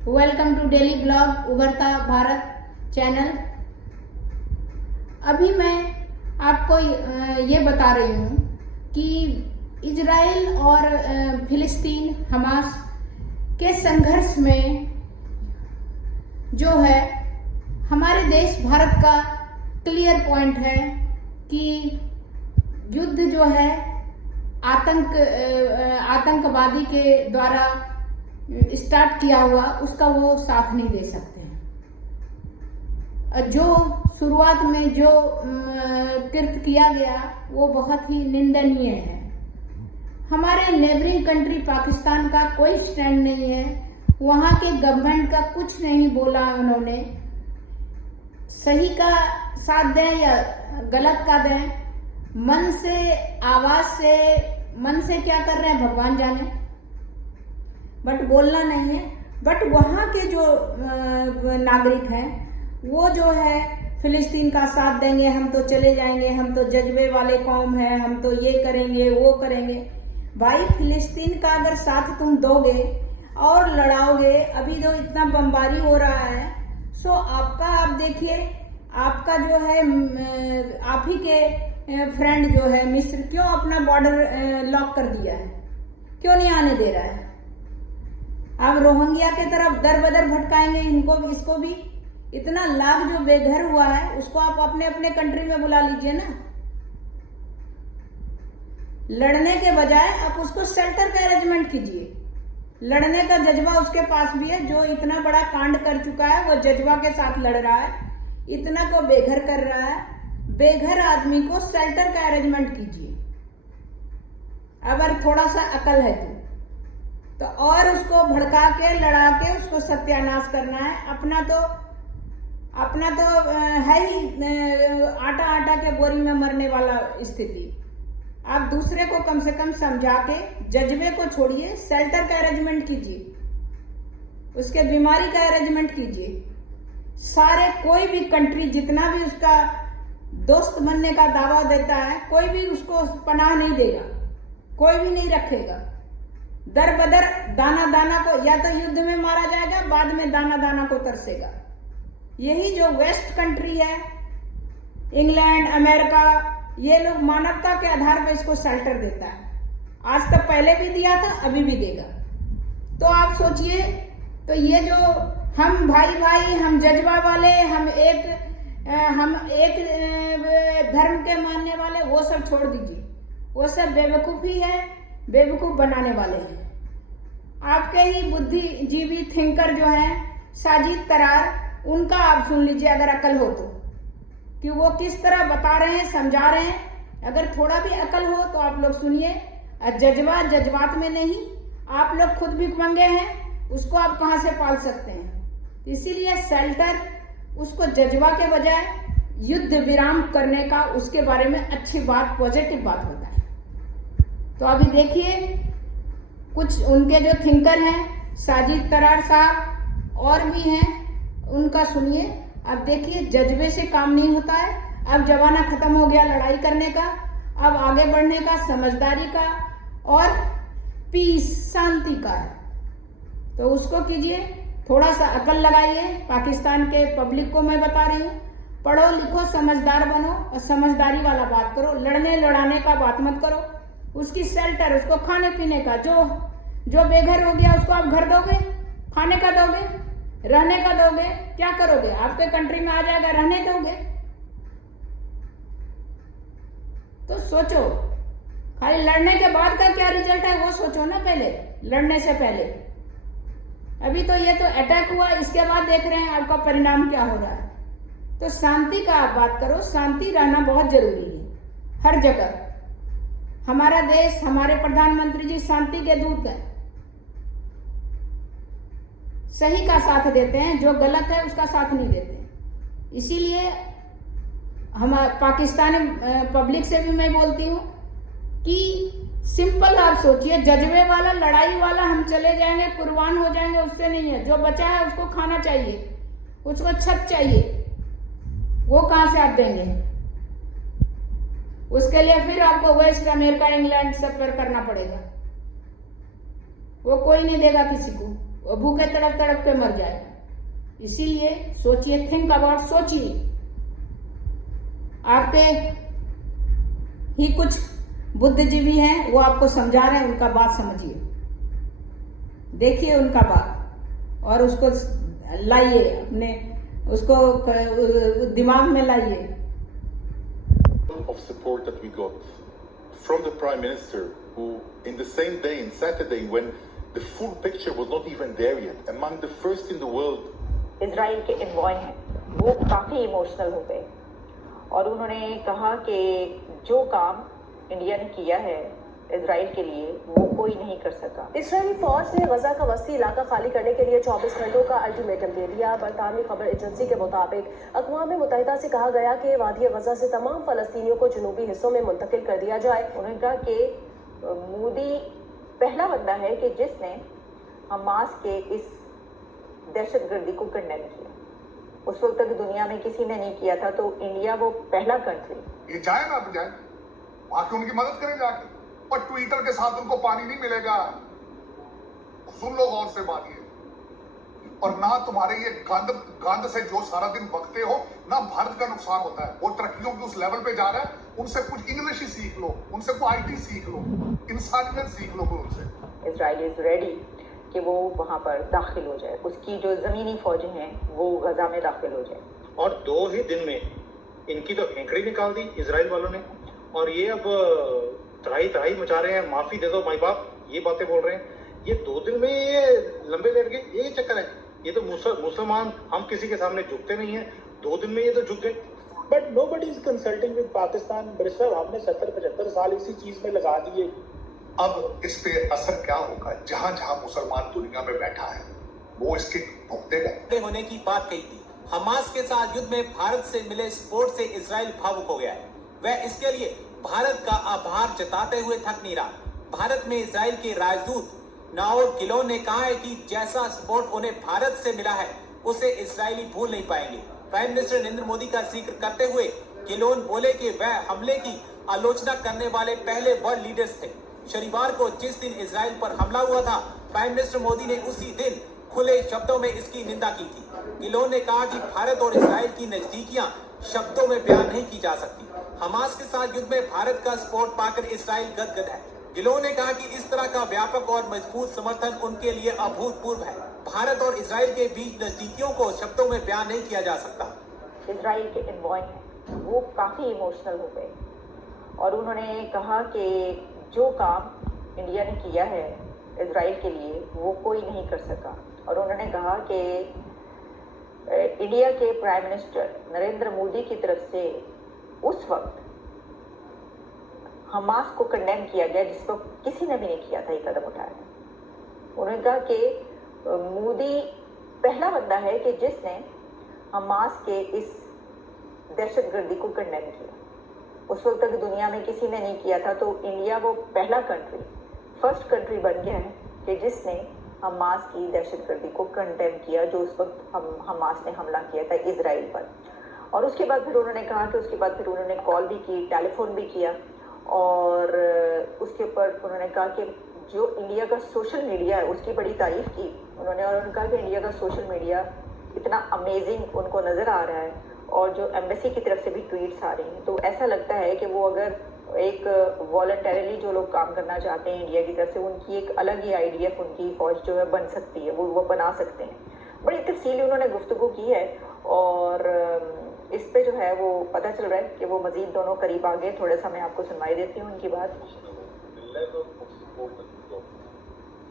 Welcome to daily blog उभरता Bharat channel. अभी मैं आपको ये बता रही हूँ कि इजराइल और फिलिस्तीन हमास के संघर्ष में जो है हमारे देश भारत का क्लियर पॉइंट है कि युद्ध जो है आतंकवादी के द्वारा स्टार्ट किया हुआ उसका वो साथ नहीं दे सकते हैं। जो शुरुआत में जो कृत्य किया गया वो बहुत ही निंदनीय है। हमारे नेबरिंग कंट्री पाकिस्तान का कोई स्टैंड नहीं है, वहाँ के गवर्नमेंट का कुछ नहीं बोला उन्होंने। सही का साथ दें या गलत का दें, मन से आवाज से मन से क्या कर रहे हैं भगवान जाने, बट बोलना नहीं है। बट वहाँ के जो नागरिक हैं वो जो है फिलिस्तीन का साथ देंगे, हम तो चले जाएंगे, हम तो जज्बे वाले कौम है, हम तो ये करेंगे वो करेंगे। भाई फिलिस्तीन का अगर साथ तुम दोगे और लड़ाओगे, अभी तो इतना बमबारी हो रहा है, सो आपका आप देखिए, आपका जो है आप ही के फ्रेंड जो है मिस्र क्यों अपना बॉर्डर लॉक कर दिया है, क्यों नहीं आने दे रहा है। अब रोहिंग्या के तरफ दर बदर भटकाएंगे इनको भी, इसको भी। इतना लाख जो बेघर हुआ है उसको आप अपने अपने कंट्री में बुला लीजिए ना। लड़ने के बजाय आप उसको शेल्टर का अरेंजमेंट कीजिए। लड़ने का जज्बा उसके पास भी है, जो इतना बड़ा कांड कर चुका है वो जज्बा के साथ लड़ रहा है, इतना को बेघर कर रहा है। बेघर आदमी को शेल्टर का अरेंजमेंट कीजिए अगर थोड़ा सा अकल है तो और उसको भड़का के लड़ा के उसको सत्यानाश करना है। अपना तो है ही आटा आटा के बोरी में मरने वाला स्थिति। आप दूसरे को कम से कम समझा के जज्बे को छोड़िए, शेल्टर का अरेंजमेंट कीजिए, उसके बीमारी का अरेंजमेंट कीजिए। सारे कोई भी कंट्री जितना भी उसका दोस्त बनने का दावा देता है, कोई भी उसको पनाह नहीं देगा, कोई भी नहीं रखेगा। दर बदर दाना दाना को या तो युद्ध में मारा जाएगा, बाद में दाना दाना को तरसेगा। यही जो वेस्ट कंट्री है, इंग्लैंड अमेरिका, ये लोग मानवता के आधार पर इसको शेल्टर देता है। आज तक पहले भी दिया था, अभी भी देगा। तो आप सोचिए, तो ये जो हम भाई भाई, हम जज्बा वाले, हम एक धर्म के मानने वाले, वो सब छोड़ दीजिए। वो सब बेवकूफ़ी है, बेवकूफ बनाने वाले हैं। आपके ही बुद्धिजीवी थिंकर जो है साजिद तरार, उनका आप सुन लीजिए अगर अकल हो तो, कि वो किस तरह बता रहे हैं, समझा रहे हैं। अगर थोड़ा भी अकल हो तो आप लोग सुनिए। जज्बात में नहीं, आप लोग खुद भी मंगे हैं, उसको आप कहाँ से पाल सकते हैं। इसीलिए शेल्टर, उसको जज्बा के बजाय युद्ध विराम करने का, उसके बारे में अच्छी बात, पॉजिटिव बात होता है। तो अभी देखिए, कुछ उनके जो थिंकर हैं साजिद तरार साहब और भी हैं, उनका सुनिए। अब देखिए, जज्बे से काम नहीं होता है। अब जमाना खत्म हो गया लड़ाई करने का, अब आगे बढ़ने का, समझदारी का और पीस, शांति का है। तो उसको कीजिए, थोड़ा सा अकल लगाइए। पाकिस्तान के पब्लिक को मैं बता रही हूँ, पढ़ो लिखो, समझदार बनो और समझदारी वाला बात करो। लड़ने लड़ाने का बात मत करो। उसकी शेल्टर, उसको खाने पीने का, जो बेघर हो गया उसको आप घर दोगे, खाने का दोगे, रहने का दोगे, क्या करोगे? आपके कंट्री में आ जाएगा, रहने दोगे? तो सोचो, खाली लड़ने के बाद का क्या रिजल्ट है वो सोचो ना, पहले लड़ने से पहले। अभी तो ये तो अटैक हुआ, इसके बाद देख रहे हैं आपका परिणाम क्या हो रहा है। तो शांति का आप बात करो, शांति रहना बहुत जरूरी है हर जगह। हमारा देश, हमारे प्रधानमंत्री जी शांति के दूत हैं, सही का साथ देते हैं, जो गलत है उसका साथ नहीं देते। इसीलिए हम पाकिस्तानी पब्लिक से भी मैं बोलती हूँ कि सिंपल आप सोचिए, जज्बे वाला, लड़ाई वाला हम चले जाएंगे, कुर्बान हो जाएंगे, उससे नहीं है। जो बचा है उसको खाना चाहिए, उसको छत चाहिए, वो कहाँ से आप देंगे? उसके लिए फिर आपको वेस्ट अमेरिका, इंग्लैंड सब पर करना पड़ेगा। वो कोई नहीं देगा किसी को। वो भूखे तड़प तड़प के मर जाएगा। इसीलिए सोचिए, थिंक अबाउट, सोचिए। आपके ही कुछ बुद्धिजीवी हैं, वो आपको समझा रहे हैं, उनका बात समझिए, देखिए उनका बात, और उसको लाइए अपने, उसको दिमाग में लाइए। Of support that we got from the Prime Minister, who in the same day, in Saturday, when the full picture was not even there yet, among the first in the world. Israel के envoy हैं, वो काफ़ी emotional हो गए और उन्होंने कहा कि जो काम इंडिया ने किया है इजराइल के लिए वो कोई नहीं कर सका। इसराइली फौज ने गजा का वस्ती इलाका खाली करने के लिए 24 घंटों का अल्टीमेटम दे दिया। बरतानवी खबर एजेंसी के मुताबिक अक़वाम मुत्तहिदा से कहा गया कि वादी गजा से तमाम फलस्तीनियों को जनूबी हिस्सों में मुंतकिल कर दिया जाए। उन्होंने कहा कि मोदी पहला बंदा है कि जिसने हमास के इस दहशतगर्दी को कंडेम किया। उस वक्त तक दुनिया में किसी ने नहीं किया था, तो इंडिया वो पहला कंट्री। ये जाए ना जाए, वहां की उनकी मदद करें जाके, पर ट्विटर के साथ उनको पानी नहीं मिलेगा। सुन लो गौर से बात ये, और ना तुम्हारे ये गंद से जो सारा दिन बकते हो, ना भारत का नुकसान होता है। वो तरक्कियों के उस लेवल पे जा रहा है, उनसे कुछ इंग्लिश ही सीख लो, उनसे कुछ आईटी सीख लो, इंसानियत सीख लो उनसे। इजराइल इज रेडी कि वो वहां पर दाखिल हो जाए, उसकी जो जमीनी फौजें हैं वो गजा में दाखिल हो जाए। और 2 ही दिन में इनकी तो हेंकड़ी निकाल दी इजराइल वालों ने, और ये अब तराई मचा रहे हैं, माफी दे दो माई बाप, ये बातें बोल रहे हैं। ये 2 दिन में ये लंबे लेट गए, ये चक्कर है। ये तो मुसलमान, हम किसी के सामने झुकते नहीं है, 2 दिन में ये तो झुक गए। But nobody is consulting with Pakistan. Barrister हमने 70-75 साल इसी चीज में लगा दिए। अब इस पे असर क्या होगा? जहां जहां मुसलमान दुनिया में बैठा है वो इसके भुगतेगा। होने की बात कही थी। हमास के साथ युद्ध में भारत से मिले सपोर्ट से इजराइल भावुक हो गया है। वह इसके लिए भारत का आभार जताते हुए थक नहीं रहा। भारत में इजराइल के राजदूत नाओर गिलोन ने कहा है कि जैसा सपोर्ट उन्हें भारत से मिला है उसे इजरायली भूल नहीं पाएंगे। प्राइम मिनिस्टर नरेंद्र मोदी का जिक्र करते हुए गिलोन बोले कि वह हमले की आलोचना करने वाले पहले वर्ल्ड लीडर्स थे। शनिवार को जिस दिन इजराइल पर हमला हुआ था, प्राइम मिनिस्टर मोदी ने उसी दिन खुले शब्दों में इसकी निंदा की थी। गिलोन ने कहा कि भारत और इजराइल की नजदीकियां शब्दों में बयान नहीं की जा सकती। हमास के साथ युद्ध में भारत का सपोर्ट पाकर इजराइल गदगद है। गिलोन ने कहा कि इस तरह का व्यापक और मजबूत समर्थन उनके लिए अभूतपूर्व है। भारत और इजराइल के बीच नजदीकियों को शब्दों में बयान नहीं किया जा सकता। इजराइल के एनवॉय हैं, वो काफी इमोशनल हो गए और उन्होंने कहा कि जो काम इंडिया ने किया है इजराइल के लिए वो कोई नहीं कर सका। और उन्होंने कहा कि इंडिया के प्राइम मिनिस्टर नरेंद्र मोदी की तरफ से उस वक्त हमास को कंडेम किया गया जिस वक्त किसी ने भी नहीं किया था ये कदम उठाया। उन्होंने कहा कि मोदी पहला बंदा है कि जिसने हमास के इस दहशतगर्दी को कंडेम किया। उस वक्त तक दुनिया में किसी ने नहीं किया था, तो इंडिया वो पहला कंट्री, फर्स्ट कंट्री बन गया है कि जिसने हमास की दहशतगर्दी को कंडेम किया, जो उस वक्त हमास ने हमला किया था इजराइल पर। और उसके बाद फिर उन्होंने कहा कि उसके बाद फिर उन्होंने कॉल भी की, टेलीफोन भी किया, और उसके ऊपर उन्होंने कहा कि जो इंडिया का सोशल मीडिया है उसकी बड़ी तारीफ की उन्होंने। और उन्होंने कहा कि इंडिया का सोशल मीडिया इतना अमेजिंग उनको नज़र आ रहा है, और जो एम्बेसी की तरफ से भी ट्वीट्स आ रही हैं, तो ऐसा लगता है कि वो अगर एक वॉलंटरीली जो लोग काम करना चाहते हैं इंडिया की तरफ से, उनकी एक अलग ही आईडीएफ, उनकी फौज जो है बन सकती है, वो बना सकते हैं। बड़ी तफसीली उन्होंने गुफ्तगू की है, और इस पे जो है वो पता चल रहा है कि वो मजीद दोनों करीब आ गए। थोड़ा सा मैं आपको सुनवाई देती हूँ उनकी बात।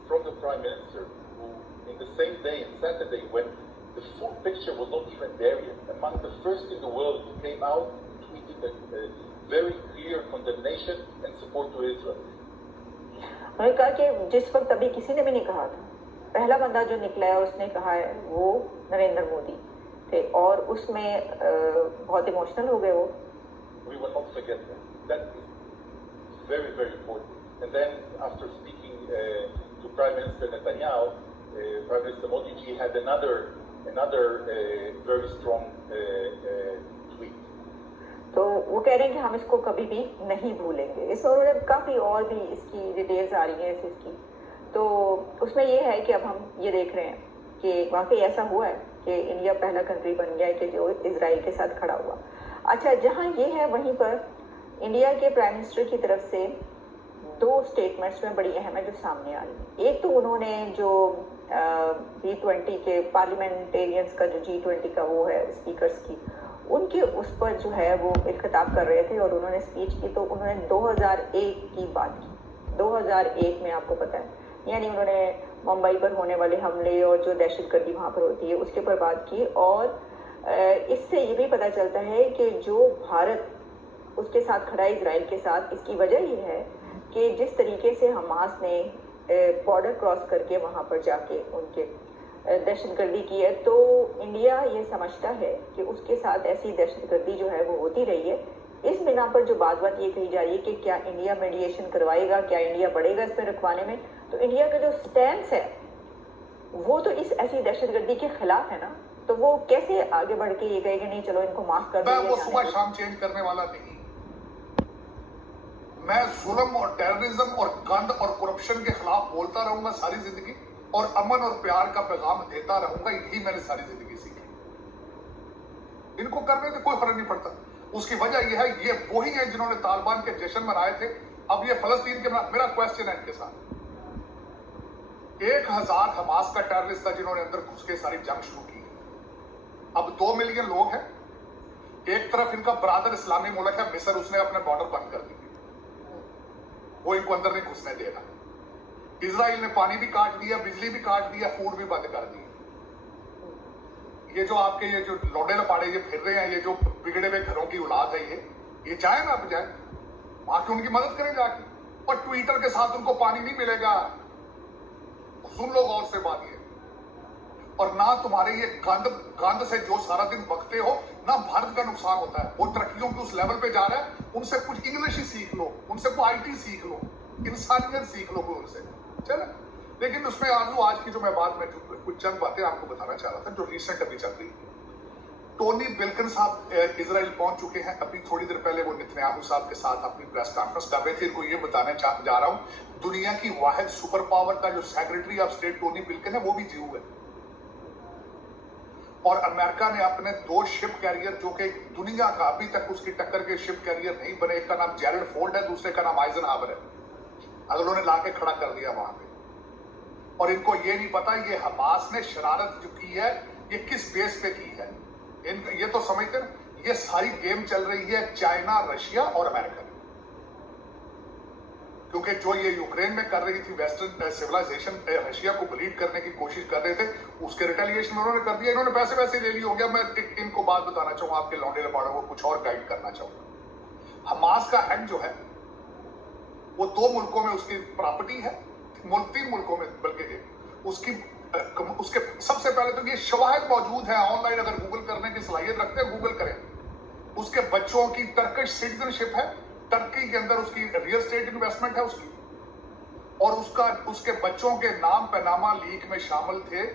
From the Prime Minister, who in the same day, on Saturday, when the full picture was not even there yet, among the first in the world, came out tweeting a very clear condemnation and support to Israel. उन्होंने कहा कि जिस वक्त अभी किसी ने भी नहीं कहा था, पहला बंदा जो निकला है उसने कहा है वो नरेंद्र मोदी थे, और उसमें बहुत इमोशनल हो गए वो। We will not forget that. That is very, very important. And then after speaking to Prime Minister Netanyahu, Prime Minister Modi ji had another very strong tweet. तो वो कह रहे हैं कि हम इसको कभी भी नहीं भूलेंगे। इस और काफ़ी और भी इसकी डिटेल्स आ रही हैं इसकी। तो उसमें ये है कि अब हम ये देख रहे हैं कि वाकई ऐसा हुआ है कि इंडिया पहला कंट्री बन गया है कि जो इजराइल के साथ खड़ा हुआ। अच्छा, जहाँ ये है वहीं पर इंडिया के प्राइम मिनिस्टर की तरफ से दो स्टेटमेंट्स में बड़ी अहम है जो सामने आ रही है। एक तो उन्होंने जो G20 के पार्लियामेंटेरियंस का जो G20 का वो है स्पीकर्स की, उनके उस पर जो है वो एक खिताब कर रहे थे और उन्होंने स्पीच की, तो उन्होंने 2001 की बात की। 2001 में आपको पता है, यानी उन्होंने मुंबई पर होने वाले हमले और जो दहशतगर्दी वहाँ पर होती है उसके पर बात की। और इससे ये भी पता चलता है कि जो भारत उसके साथ खड़ा है इजराइल के साथ, इसकी वजह ये है कि जिस तरीके से हमास ने बॉर्डर क्रॉस करके वहाँ पर जाके उनके दहशतगर्दी की है, तो इंडिया ये समझता है कि उसके साथ ऐसी दहशतगर्दी जो है वो होती रही है। इस बिना पर जो बात ये कही जा रही है कि क्या इंडिया मीडिएशन करवाएगा, क्या इंडिया बढ़ेगा इसमें रखवाने में, तो इंडिया का जो स्टैंड है वो तो इस ऐसी दहशतगर्दी के खिलाफ है ना, तो वो कैसे आगे बढ़ के ये कहेगा नहीं चलो इनको माफ कर मैं वो सुबह शाम चेंज करने वाला नहीं। मैं जुल्म और टेररिज्म और गंद और करप्शन के खिलाफ बोलता रहूंगा सारी जिंदगी, और अमन और प्यार का पैगाम देता रहूंगा। यही मैंने सारी जिंदगी सीखी। इनको करने से कोई फर्क नहीं पड़ता। उसकी वजह यह है, ये वही है जिन्होंने तालिबान के जश्न मनाए थे। अब ये फलस्तीन के, मेरा क्वेश्चन है इनके साथ, 1000 हमास का टेररिस्ट था जिन्होंने अंदर घुस के सारी जंग शुरू की। अब 2 मिलियन लोग हैं। एक तरफ इनका बरादर इस्लामी मुल्क है मिस्र, उसने अपने बॉर्डर बंद कर दिए, वो इनको अंदर नहीं घुसने देगा। इजराइल ने पानी भी काट दिया, बिजली भी काट दिया, फूड भी बंद कर दिया। ये जो आपके ये जो लौंडे लपाड़े ये फिर रहे हैं, ये जो बिगड़े हुए घरों की औलाद है, ये चाहे ना आप जाए वहां की उनकी मदद करें जाके, पर ट्विटर के साथ उनको पानी नहीं मिलेगा। सुन लो गौर से बात ये, और ना तुम्हारे ये गंद से जो सारा दिन बकते हो ना, भारत का नुकसान होता है। वो तरक्कियों के उस लेवल पे जा रहा है, उनसे कुछ इंग्लिश ही सीख लो, उनसे कुछ IT सीख लो, इंसानियत सीख लो उनसे, चलो। लेकिन उसमें आज की जो मैं बात में कुछ चंद बातें आपको बताना चाह रहा था जो रिसेंट अभी चल रही है। टोनी बिल्किन साहब इजराइल पहुंच चुके हैं। अभी थोड़ी देर पहले वो नेतन्याहू साहब के साथ अपनी प्रेस कॉन्फ्रेंस कर रहे थे। इनको ये बताने जा रहा हूं, दुनिया की वाहिद सुपर पावर का जो सेक्रेटरी ऑफ स्टेट टोनी बिल्किन है वो भी जीव है। और अमेरिका ने अपने 2 शिप कैरियर, जो कि दुनिया का अभी तक उसकी टक्कर के शिप कैरियर नहीं बने, एक का नाम जेरल्ड फोर्ड है, दूसरे का नाम आइजनहावर है, अगर उन्होंने लाके खड़ा कर दिया वहां पे। और इनको ये नहीं पता ये हमास ने शरारत जो की है ये किस बेस पे की है। ये तो समझते हैं ये सारी गेम चल रही है चाइना, रशिया और अमेरिका में, क्योंकि जो ये यूक्रेन में कर रही थी वेस्टर्न सिविलाइजेशन, रशिया को ब्लीड करने की कोशिश कर रहे थे, उसके रिटेलिएशन उन्होंने कर दिया। इन्होंने पैसे वैसे ले लिए हो गया। मैं इनको बात बताना चाहूंगा, आपके लौंडे लपाड़ों को कुछ और गाइड करना चाहूंगा। हमास का हेड जो है वो 2 मुल्कों में उसकी प्रॉपर्टी है, 3 मुल्कों में बल्कि उसके सबसे पहले तो ये शवाहिद मौजूद है ऑनलाइन, अगर गूगल करने की सलाहियत रखते हैं गूगल करें। उसके बच्चों की टर्किश सिटीजनशिप है, टर्की के अंदर उसकी रियल एस्टेट इन्वेस्टमेंट है उसकी, और उसके बच्चों के नाम पनामा लीक में शामिल थे